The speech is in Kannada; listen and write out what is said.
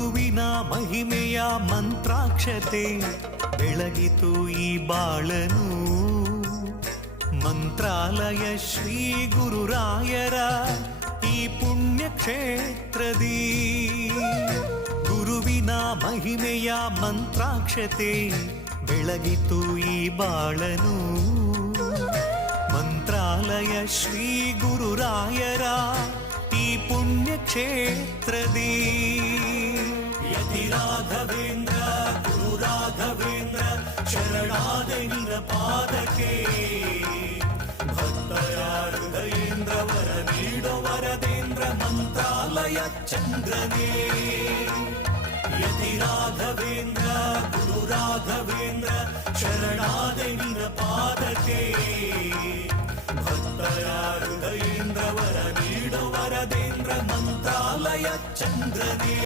ಗುರುವಿನ ಮಹಿಮೆಯ ಮಂತ್ರಾಕ್ಷತೆ ಬೆಳಗಿತು ಈ ಬಾಳನು. ಮಂತ್ರಾಲಯ ಶ್ರೀ ಗುರುರಾಯರ ಈ ಪುಣ್ಯ ಕ್ಷೇತ್ರದಿ ಗುರುವಿನ ಮಹಿಮೆಯ ಮಂತ್ರಾಕ್ಷತೆ ಬೆಳಗಿತು ಈ ಬಾಳನು. ಮಂತ್ರಾಲಯ ಶ್ರೀ ಗುರುರಾಯರ ಈ ಪುಣ್ಯ ಕ್ಷೇತ್ರದಿ ಯತಿ ರಾಘವೇಂದ್ರ ಗುರು ರಾಘವೇಂದ್ರ ಶರಣಾದ ನಿನ ಪಾದಕ್ಕೆ. ಭಕ್ತರ ಹೃದಯೇಂದ್ರ ವರ ನೀಡೋ ವರದೇಂದ್ರ ಮಂತ್ರಾಲಯ ಚಂದ್ರನೇ. ಯತಿ ರಾಘವೇಂದ್ರ ಗುರು ರಾಘವೇಂದ್ರ ಶರಣಾದ ನಿನ ಪಾದಕ್ಕೆ. ಭಕ್ತರ ಹೃದಯೇಂದ್ರ ವರ ನೀಡೋ ವರದೇಂದ್ರ ಮಂತ್ರಾಲಯ ಚಂದ್ರನೇ.